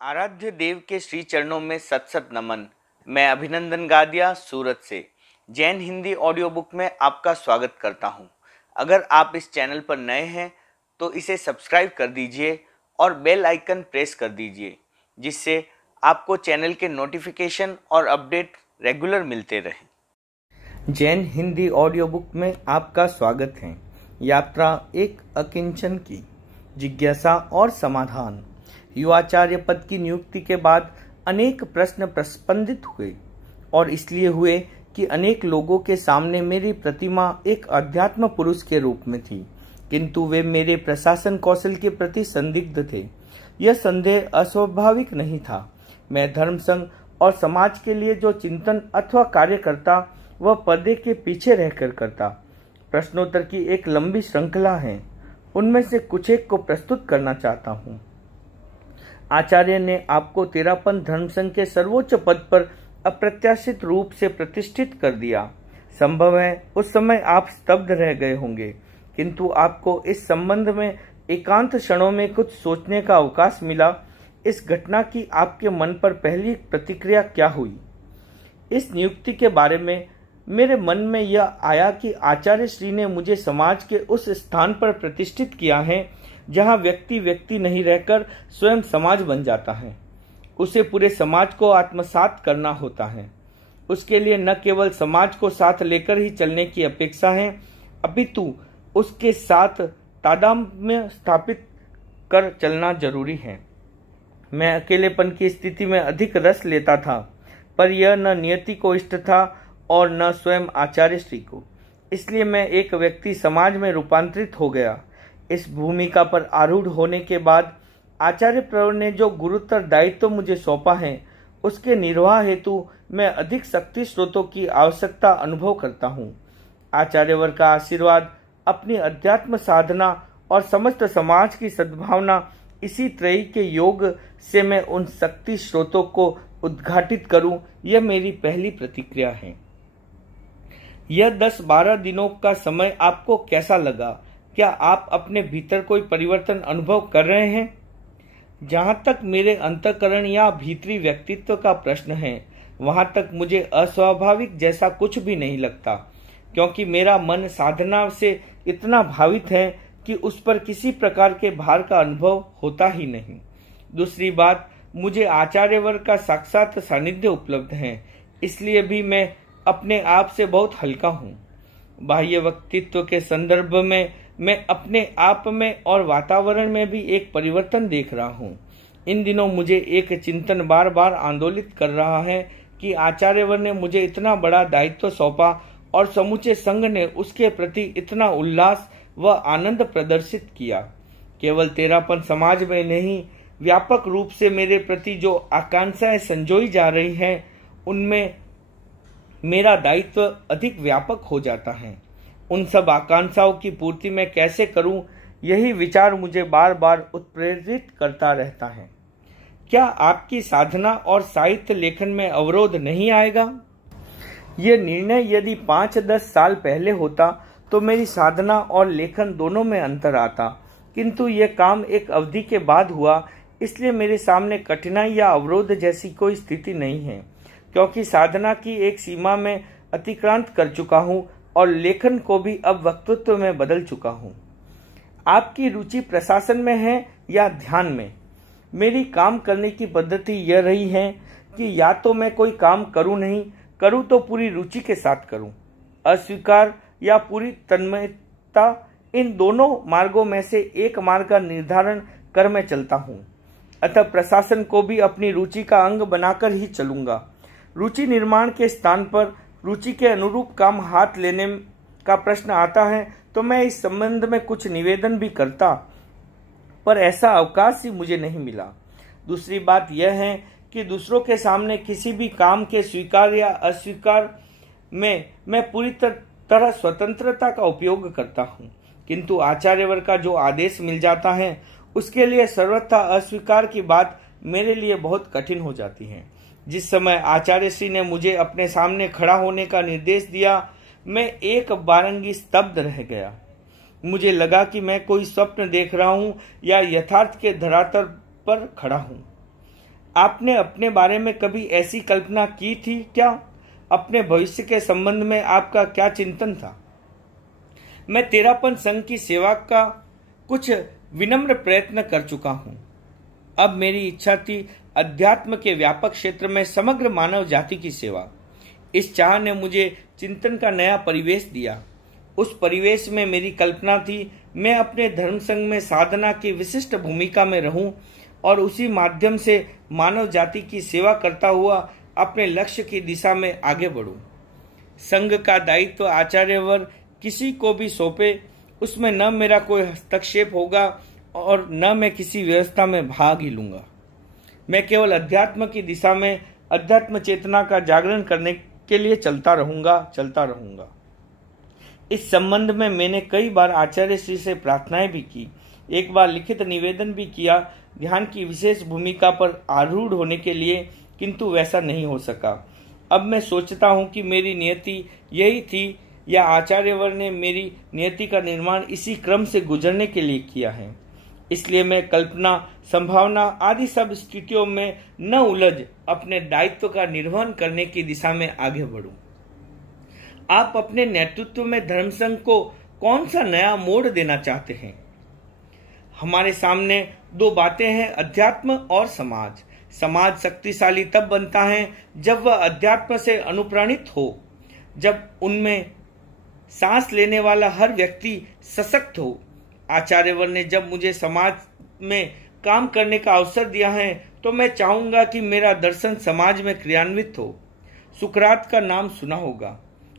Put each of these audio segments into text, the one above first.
आराध्य देव के श्री चरणों में सत सत नमन। मैं अभिनंदन गादिया सूरत से जैन हिंदी ऑडियो बुक में आपका स्वागत करता हूं। अगर आप इस चैनल पर नए हैं तो इसे सब्सक्राइब कर दीजिए और बेल आइकन प्रेस कर दीजिए, जिससे आपको चैनल के नोटिफिकेशन और अपडेट रेगुलर मिलते रहें। जैन हिंदी ऑडियो बुक में आपका स्वागत है। यात्रा एक अकिंचन की जिज्ञासा और समाधान। युवाचार्य पद की नियुक्ति के बाद अनेक प्रश्न प्रस्पंदित हुए और इसलिए हुए कि अनेक लोगों के सामने मेरी प्रतिमा एक अध्यात्म पुरुष के रूप में थी, किंतु वे मेरे प्रशासन कौशल के प्रति संदिग्ध थे। यह संदेह अस्वाभाविक नहीं था। मैं धर्म संघ और समाज के लिए जो चिंतन अथवा कार्य करता वह पर्दे के पीछे रहकर करता। प्रश्नोत्तर की एक लंबी श्रृंखला है, उनमें से कुछ एक को प्रस्तुत करना चाहता हूँ। आचार्य ने आपको तेरापंथ धर्म संघ के सर्वोच्च पद पर अप्रत्याशित रूप से प्रतिष्ठित कर दिया। संभव है उस समय आप स्तब्ध रह गए होंगे, किंतु आपको इस संबंध में एकांत क्षणों में कुछ सोचने का अवकाश मिला। इस घटना की आपके मन पर पहली प्रतिक्रिया क्या हुई? इस नियुक्ति के बारे में मेरे मन में यह आया कि आचार्य श्री ने मुझे समाज के उस स्थान पर प्रतिष्ठित किया है जहां व्यक्ति व्यक्ति नहीं रहकर स्वयं समाज बन जाता है। उसे पूरे समाज को आत्मसात करना होता है। उसके लिए न केवल समाज को साथ लेकर ही चलने की अपेक्षा है, अपितु उसके साथ तादात्म्य स्थापित कर चलना जरूरी है। मैं अकेलेपन की स्थिति में अधिक रस लेता था, पर यह न नियति को इष्ट था और न स्वयं आचार्य श्री को। इसलिए मैं एक व्यक्ति समाज में रूपांतरित हो गया। इस भूमिका पर आरूढ़ होने के बाद आचार्य प्रवर ने जो गुरुतर दायित्व मुझे सौंपा है, उसके निर्वाह हेतु मैं अधिक शक्ति स्रोतों की आवश्यकता अनुभव करता हूँ। आचार्यवर का आशीर्वाद, अपनी अध्यात्म साधना और समस्त समाज की सद्भावना, इसी त्रयी के योग से मैं उन शक्ति स्रोतों को उद्घाटित करूं, यह मेरी पहली प्रतिक्रिया है। यह 10-12 दिनों का समय आपको कैसा लगा? क्या आप अपने भीतर कोई परिवर्तन अनुभव कर रहे हैं? जहां तक मेरे अंतःकरण या भीतरी व्यक्तित्व का प्रश्न है, वहां तक मुझे अस्वाभाविक जैसा कुछ भी नहीं लगता, क्योंकि मेरा मन साधना से इतना भावित है कि उस पर किसी प्रकार के भार का अनुभव होता ही नहीं। दूसरी बात, मुझे आचार्यवर का साक्षात सानिध्य उपलब्ध है, इसलिए भी मैं अपने आप से बहुत हल्का हूँ। बाह्य व्यक्तित्व के संदर्भ में मैं अपने आप में और वातावरण में भी एक परिवर्तन देख रहा हूँ। इन दिनों मुझे एक चिंतन बार बार आंदोलित कर रहा है कि आचार्यवर ने मुझे इतना बड़ा दायित्व सौंपा और समूचे संघ ने उसके प्रति इतना उल्लास व आनंद प्रदर्शित किया। केवल तेरापंथ समाज में नहीं, व्यापक रूप से मेरे प्रति जो आकांक्षाएं संजोई जा रही हैं, उनमें मेरा दायित्व अधिक व्यापक हो जाता है। उन सब आकांक्षाओं की पूर्ति मैं कैसे करूं, यही विचार मुझे बार बार उत्प्रेरित करता रहता है। क्या आपकी साधना और साहित्य लेखन में अवरोध नहीं आएगा? यह निर्णय यदि 5-10 साल पहले होता तो मेरी साधना और लेखन दोनों में अंतर आता, किंतु यह काम एक अवधि के बाद हुआ, इसलिए मेरे सामने कठिनाई या अवरोध जैसी कोई स्थिति नहीं है, क्योंकि साधना की एक सीमा में अतिक्रांत कर चुका हूँ और लेखन को भी अब वक्तृत्व में बदल चुका हूँ। आपकी रुचि प्रशासन में है या ध्यान में? मेरी काम करने की पद्धति यह रही है कि या तो मैं कोई काम करूँ नहीं, करूँ तो पूरी रुचि के साथ करूँ। अस्वीकार या पूरी तन्मयता, इन दोनों मार्गों में से एक मार्ग का निर्धारण कर मैं चलता हूँ। अतः प्रशासन को भी अपनी रुचि का अंग बनाकर ही चलूंगा। रुचि निर्माण के स्थान पर रुचि के अनुरूप काम हाथ लेने का प्रश्न आता है तो मैं इस संबंध में कुछ निवेदन भी करता, पर ऐसा अवकाश ही मुझे नहीं मिला। दूसरी बात यह है कि दूसरों के सामने किसी भी काम के स्वीकार या अस्वीकार में मैं पूरी तरह स्वतंत्रता का उपयोग करता हूँ, किंतु आचार्यवर का जो आदेश मिल जाता है, उसके लिए सर्वथा अस्वीकार की बात मेरे लिए बहुत कठिन हो जाती है। जिस समय आचार्य श्री ने मुझे अपने सामने खड़ा होने का निर्देश दिया, मैं एक बारंगी स्तब्ध रह गया। मुझे लगा कि मैं कोई स्वप्न देख रहा हूँ या यथार्थ के धरातल पर खड़ा हूँ। आपने अपने बारे में कभी ऐसी कल्पना की थी क्या? अपने भविष्य के संबंध में आपका क्या चिंतन था? मैं तेरापन संघ की सेवा का कुछ विनम्र प्रयत्न कर चुका हूं। अब मेरी इच्छा थी अध्यात्म के व्यापक क्षेत्र में समग्र मानव जाति की सेवा। इस चाह ने मुझे चिंतन का नया परिवेश दिया। उस परिवेश में मेरी कल्पना थी मैं अपने धर्म संघ में साधना की विशिष्ट भूमिका में रहूं और उसी माध्यम से मानव जाति की सेवा करता हुआ अपने लक्ष्य की दिशा में आगे बढ़ूं। संघ का दायित्व आचार्यवर किसी को भी सौंपे, उसमें न मेरा कोई हस्तक्षेप होगा और न मैं किसी व्यवस्था में भाग ही लूंगा। मैं केवल अध्यात्म की दिशा में अध्यात्म चेतना का जागरण करने के लिए चलता रहूंगा। इस संबंध में मैंने कई बार आचार्य श्री से प्रार्थनाएं भी की, एक बार लिखित निवेदन भी किया ध्यान की विशेष भूमिका पर आरूढ़ होने के लिए, किंतु वैसा नहीं हो सका। अब मैं सोचता हूं कि मेरी नियति यही थी या आचार्यवर ने मेरी नियति का निर्माण इसी क्रम से गुजरने के लिए किया है। इसलिए मैं कल्पना, संभावना आदि सब स्थितियों में न उलझ अपने दायित्व का निर्वहन करने की दिशा में आगे बढ़ूं। आप अपने नेतृत्व में धर्मसंघ को कौन सा नया मोड़ देना चाहते हैं? हमारे सामने दो बातें हैं, अध्यात्म और समाज। समाज शक्तिशाली तब बनता है जब वह अध्यात्म से अनुप्राणित हो, जब उनमें सांस लेने वाला हर व्यक्ति सशक्त हो। आचार्यवर ने जब मुझे समाज में काम करने का अवसर दिया है तो मैं चाहूंगा कि मेरा दर्शन समाज में क्रियान्वित हो। सुकरात का नाम सुना होगा।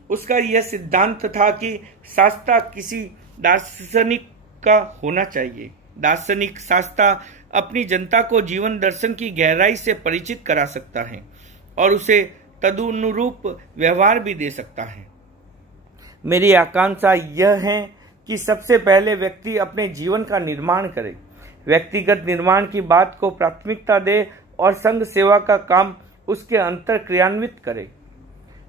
उसका यह सिद्धांत था कि शास्त्र किसी दार्शनिक का होना चाहिए। दार्शनिक शास्त्र अपनी जनता को जीवन दर्शन की गहराई से परिचित करा सकता है और उसे तदनुरूप व्यवहार भी दे सकता है। मेरी आकांक्षा यह है कि सबसे पहले व्यक्ति अपने जीवन का निर्माण करे, व्यक्तिगत निर्माण की बात को प्राथमिकता दे और संघ सेवा का काम उसके अंतर क्रियान्वित करे।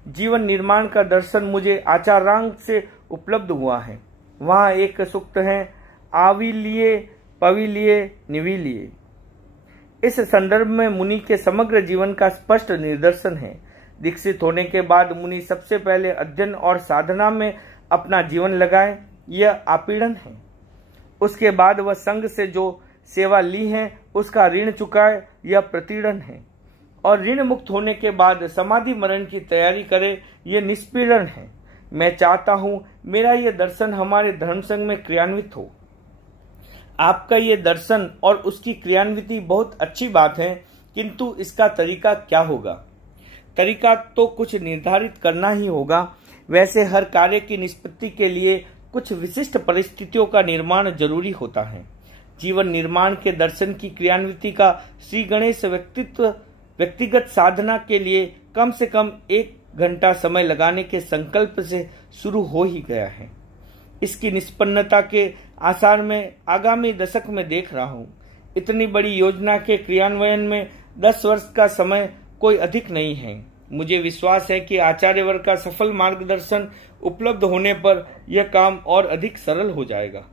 जीवन निर्माण का दर्शन मुझे आचारांग से उपलब्ध हुआ है। वहाँ एक सूक्त है, आविलिये पविलिये निविलिये। इस संदर्भ में मुनि के समग्र जीवन का स्पष्ट निदर्शन है। दीक्षित होने के बाद मुनि सबसे पहले अध्ययन और साधना में अपना जीवन लगाए, यह आपीड़न है। उसके बाद वह संघ से जो सेवा ली है उसका ऋण चुकाए, यह प्रतिड़न है। और ऋण मुक्त होने के बाद समाधि मरण की तैयारी करे, यह निष्पीड़न है। मैं चाहता हूं मेरा यह दर्शन हमारे धर्म संघ में क्रियान्वित हो। आपका ये दर्शन और उसकी क्रियान्विति बहुत अच्छी बात है, किंतु इसका तरीका क्या होगा? तरीका तो कुछ निर्धारित करना ही होगा। वैसे हर कार्य की निष्पत्ति के लिए कुछ विशिष्ट परिस्थितियों का निर्माण जरूरी होता है। जीवन निर्माण के दर्शन की क्रियान्विति का श्री गणेश व्यक्तिगत साधना के लिए कम से कम 1 घंटा समय लगाने के संकल्प से शुरू हो ही गया है। इसकी निष्पन्नता के आसार में आगामी दशक में देख रहा हूँ। इतनी बड़ी योजना के क्रियान्वयन में 10 वर्ष का समय कोई अधिक नहीं है। मुझे विश्वास है कि आचार्यवर का सफल मार्गदर्शन उपलब्ध होने पर यह काम और अधिक सरल हो जाएगा।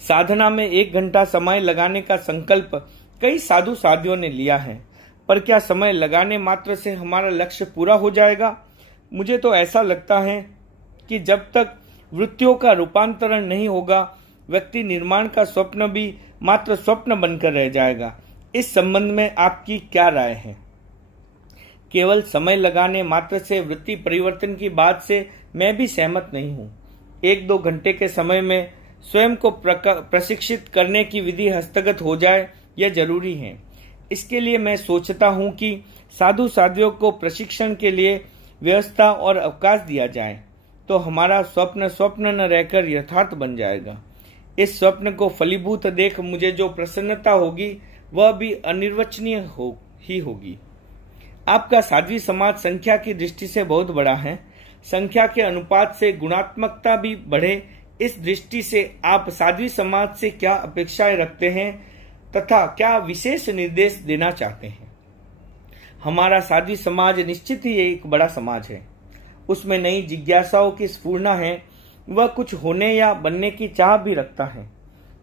साधना में 1 घंटा समय लगाने का संकल्प कई साधु साधियों ने लिया है, पर क्या समय लगाने मात्र से हमारा लक्ष्य पूरा हो जाएगा? मुझे तो ऐसा लगता है कि जब तक वृत्तियों का रूपांतरण नहीं होगा, व्यक्ति निर्माण का स्वप्न भी मात्र स्वप्न बनकर रह जाएगा। इस संबंध में आपकी क्या राय है? केवल समय लगाने मात्र से वृत्ति परिवर्तन की बात से मैं भी सहमत नहीं हूँ। 1-2 घंटे के समय में स्वयं को प्रशिक्षित करने की विधि हस्तगत हो जाए, यह जरूरी है। इसके लिए मैं सोचता हूँ कि साधु साधियों को प्रशिक्षण के लिए व्यवस्था और अवकाश दिया जाए, तो हमारा स्वप्न स्वप्न न रहकर यथार्थ बन जाएगा। इस स्वप्न को फलीभूत देख मुझे जो प्रसन्नता होगी वह भी अनिर्वचनीय होगी। आपका साध्वी समाज संख्या की दृष्टि से बहुत बड़ा है। संख्या के अनुपात से गुणात्मकता भी बढ़े, इस दृष्टि से आप साध्वी समाज से क्या अपेक्षाएं रखते हैं तथा क्या विशेष निर्देश देना चाहते हैं? हमारा साध्वी समाज निश्चित ही एक बड़ा समाज है। उसमें नई जिज्ञासाओं की स्फूर्णा है। वह कुछ होने या बनने की चाह भी रखता है,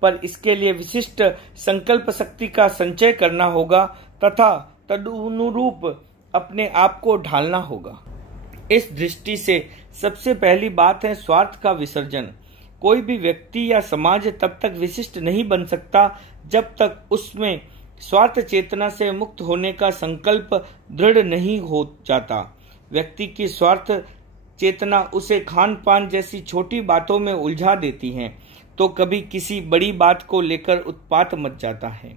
पर इसके लिए विशिष्ट संकल्प शक्ति का संचय करना होगा तथा तदनुरूप अपने आप को ढालना होगा। इस दृष्टि से सबसे पहली बात है स्वार्थ का विसर्जन। कोई भी व्यक्ति या समाज तब तक विशिष्ट नहीं बन सकता जब तक उसमें स्वार्थ चेतना से मुक्त होने का संकल्प दृढ़ नहीं हो जाता। व्यक्ति की स्वार्थ चेतना उसे खान पान जैसी छोटी बातों में उलझा देती है तो कभी किसी बड़ी बात को लेकर उत्पात मच जाता है।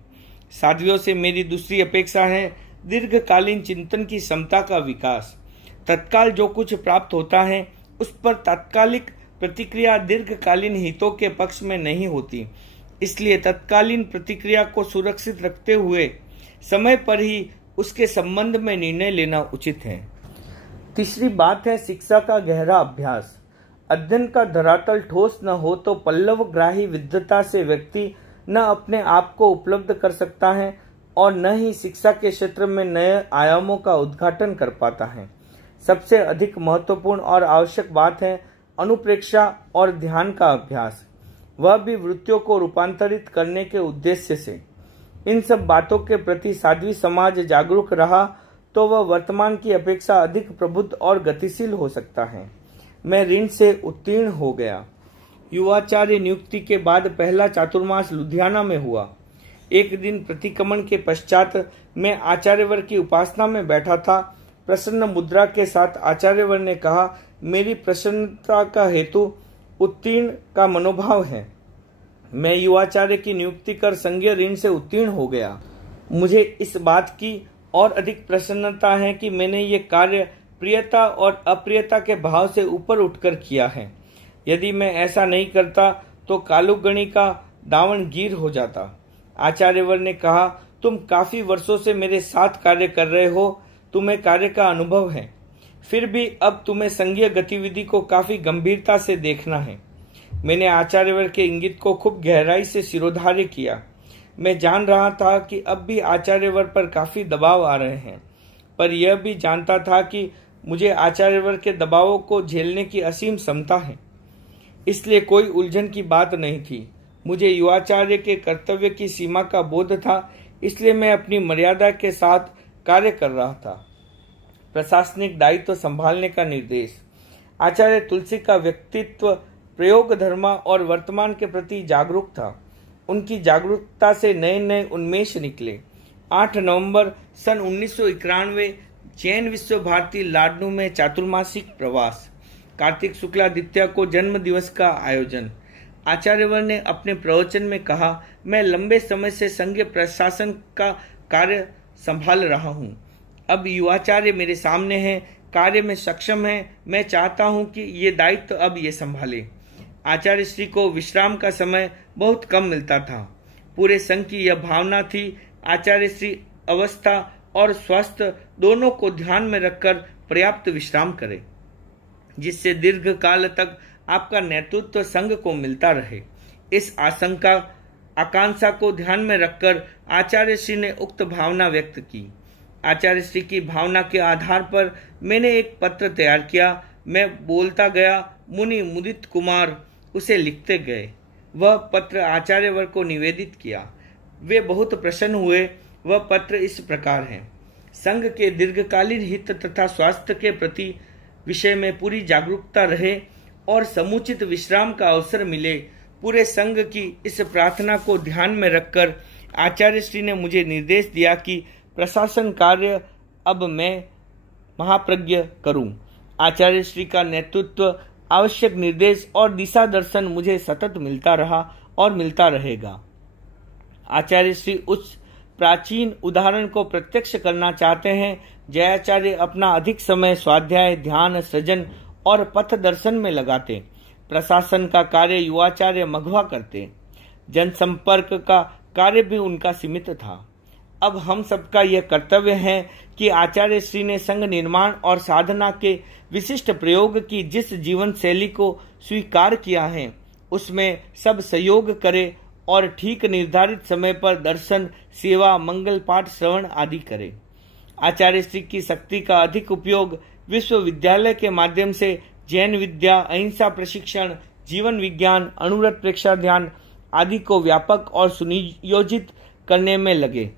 साथियों से मेरी दूसरी अपेक्षा है दीर्घकालीन चिंतन की क्षमता का विकास। तत्काल जो कुछ प्राप्त होता है उस पर तात्कालिक प्रतिक्रिया दीर्घकालीन हितों के पक्ष में नहीं होती, इसलिए तत्कालीन प्रतिक्रिया को सुरक्षित रखते हुए समय पर ही उसके संबंध में निर्णय लेना उचित है। तीसरी बात है शिक्षा का गहरा अभ्यास। अध्ययन का धरातल ठोस न हो तो पल्लवग्राही विद्वता से व्यक्ति न अपने आप को उपलब्ध कर सकता है और न ही शिक्षा के क्षेत्र में नए आयामों का उद्घाटन कर पाता है। सबसे अधिक महत्वपूर्ण और आवश्यक बात है अनुप्रेक्षा और ध्यान का अभ्यास, वह भी वृत्तियों को रूपांतरित करने के उद्देश्य से। इन सब बातों के प्रति साध्वी समाज जागरूक रहा तो वह वर्तमान की अपेक्षा अधिक प्रबुद्ध और गतिशील हो सकता है। मैं ऋण से उत्तीर्ण हो गया। युवाचार्य नियुक्ति के बाद पहला चातुर्मास लुधियाना में हुआ। एक दिन प्रतिक्रमण के पश्चात मैं आचार्यवर की उपासना में बैठा था। प्रसन्न मुद्रा के साथ आचार्यवर ने कहा, मेरी प्रसन्नता का हेतु उत्तीर्ण का मनोभाव है। मैं युवाचार्य की नियुक्ति कर संज्ञेय ऋण से उत्तीर्ण हो गया। मुझे इस बात की और अधिक प्रसन्नता है कि मैंने ये कार्य प्रियता और अप्रियता के भाव से ऊपर उठकर किया है। यदि मैं ऐसा नहीं करता तो कालुगणी का दावण गिर हो जाता। आचार्यवर ने कहा, तुम काफी वर्षों से मेरे साथ कार्य कर रहे हो, तुम्हें कार्य का अनुभव है, फिर भी अब तुम्हें संघीय गतिविधि को काफी गंभीरता से देखना है। मैंने आचार्यवर के इंगित को खूब गहराई से सिरोधार्य किया। मैं जान रहा था कि अब भी आचार्यवर पर काफी दबाव आ रहे हैं, पर यह भी जानता था कि मुझे आचार्यवर के दबावों को झेलने की असीम क्षमता है, इसलिए कोई उलझन की बात नहीं थी। मुझे युवाचार्य के कर्तव्य की सीमा का बोध था, इसलिए मैं अपनी मर्यादा के साथ कार्य कर रहा था। प्रशासनिक दायित्व संभालने का निर्देश। आचार्य तुलसी का व्यक्तित्व प्रयोग धर्मा और वर्तमान के प्रति जागरूक था। उनकी जागरूकता से नए नए उन्मेष निकले। 8 नवंबर सन 1991 जैन विश्व भारती लाडनू में चातुर्मासिक प्रवास। कार्तिक शुक्लादित्य को जन्म दिवस का आयोजन। आचार्यवर ने अपने प्रवचन में कहा, मैं लंबे समय से संघीय प्रशासन का कार्य संभाल रहा हूँ। अब युवाचार्य मेरे सामने हैं, कार्य में सक्षम है। मैं चाहता हूँ कि ये दायित्व अब ये संभाले। आचार्य श्री को विश्राम का समय बहुत कम मिलता था। पूरे संघ की यह भावना थी, आचार्य श्री अवस्था और स्वास्थ्य दोनों को ध्यान में रखकर पर्याप्त विश्राम करें, जिससे दीर्घ काल तक आपका नेतृत्व संघ को मिलता रहे। इस आकांक्षा को ध्यान में रखकर आचार्य श्री ने उक्त भावना व्यक्त की। आचार्य श्री की भावना के आधार पर मैंने एक पत्र तैयार किया। मैं बोलता गया, मुनि मुदित कुमार उसे लिखते गए। वह पत्र आचार्यवर को निवेदित किया। वे बहुत प्रसन्न हुए। वह पत्र इस प्रकार है, संघ के दीर्घकालीन हित तथा स्वास्थ्य के प्रति विषय में पूरी जागरूकता रहे और समुचित विश्राम का अवसर मिले। पूरे संघ की इस प्रार्थना को ध्यान में रखकर आचार्य श्री ने मुझे निर्देश दिया कि प्रशासन कार्य अब मैं महाप्रज्ञ करूं। आचार्य श्री का नेतृत्व, आवश्यक निर्देश और दिशा दर्शन मुझे सतत मिलता रहा और मिलता रहेगा। आचार्य श्री उस प्राचीन उदाहरण को प्रत्यक्ष करना चाहते हैं। जयाचार्य अपना अधिक समय स्वाध्याय, ध्यान, सृजन और पथ दर्शन में लगाते। प्रशासन का कार्य युवाचार्य मघवा करते। जनसंपर्क का कार्य भी उनका सीमित था। अब हम सबका यह कर्तव्य है कि आचार्य श्री ने संघ निर्माण और साधना के विशिष्ट प्रयोग की जिस जीवन शैली को स्वीकार किया है, उसमें सब सहयोग करे और ठीक निर्धारित समय पर दर्शन, सेवा, मंगल पाठ, श्रवण आदि करे। आचार्य श्री की शक्ति का अधिक उपयोग विश्वविद्यालय के माध्यम से जैन विद्या, अहिंसा प्रशिक्षण, जीवन विज्ञान, अनुव्रत प्रेक्षा ध्यान आदि को व्यापक और सुनियोजित करने में लगे।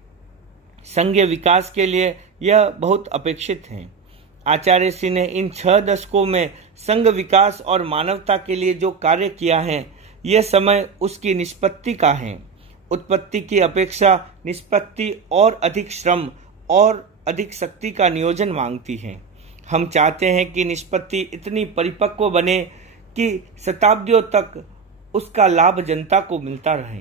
संघीय विकास के लिए यह बहुत अपेक्षित है। आचार्य श्री ने इन 6 दशकों में संघ विकास और मानवता के लिए जो कार्य किया है, यह समय उसकी निष्पत्ति का है। उत्पत्ति की अपेक्षा निष्पत्ति और अधिक श्रम और अधिक शक्ति का नियोजन मांगती है। हम चाहते हैं कि निष्पत्ति इतनी परिपक्व बने कि शताब्दियों तक उसका लाभ जनता को मिलता रहे।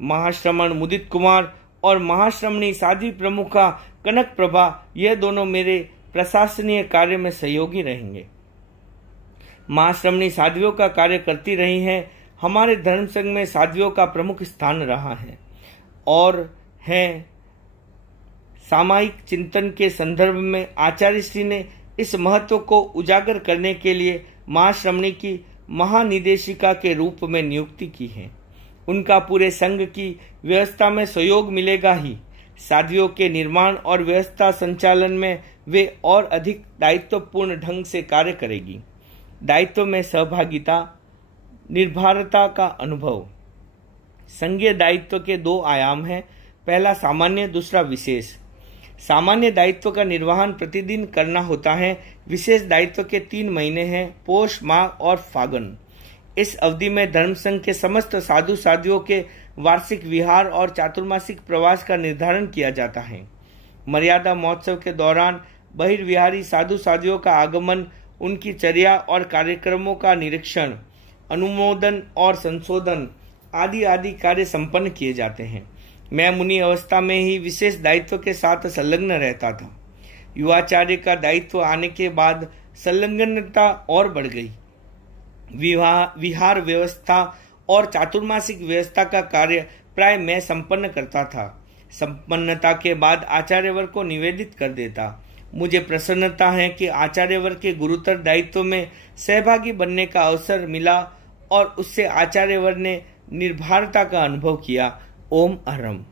महाश्रमण मुदित कुमार और महाश्रमणी साध्वी प्रमुखा कनक प्रभा, यह दोनों मेरे प्रशासनीय कार्य में सहयोगी रहेंगे। महाश्रमणी साध्वियों का कार्य करती रही हैं। हमारे धर्म संघ में साध्वियों का प्रमुख स्थान रहा है और है। सामायिक चिंतन के संदर्भ में आचार्य श्री ने इस महत्व को उजागर करने के लिए महाश्रमणी की महानिदेशिका के रूप में नियुक्ति की है। उनका पूरे संघ की व्यवस्था में सहयोग मिलेगा ही। साध्वियों के निर्माण और व्यवस्था संचालन में वे और अधिक दायित्वपूर्ण ढंग से कार्य करेगी। दायित्व में सहभागिता, निर्भरता का अनुभव। संघीय दायित्व के 2 आयाम हैं, पहला सामान्य, दूसरा विशेष। सामान्य दायित्व का निर्वहन प्रतिदिन करना होता है। विशेष दायित्व के 3 महीने हैं, पोष, माघ और फागुन। इस अवधि में धर्म संघ के समस्त साधु साध्वियों के वार्षिक विहार और चातुर्मासिक प्रवास का निर्धारण किया जाता है। मर्यादा महोत्सव के दौरान बहिर्विहारी साधु साध्वियों का आगमन, उनकी चर्या और कार्यक्रमों का निरीक्षण, अनुमोदन और संशोधन आदि आदि कार्य संपन्न किए जाते हैं। मैं मुनि अवस्था में ही विशेष दायित्व के साथ संलग्न रहता था। युवाचार्य का दायित्व आने के बाद संलग्नता और बढ़ गई। विहार व्यवस्था और चातुर्मासिक व्यवस्था का कार्य प्राय मैं संपन्न करता था। संपन्नता के बाद आचार्यवर को निवेदित कर देता। मुझे प्रसन्नता है कि आचार्यवर के गुरुतर दायित्व में सहभागी बनने का अवसर मिला और उससे आचार्यवर ने निर्भरता का अनुभव किया। ओम अहरम।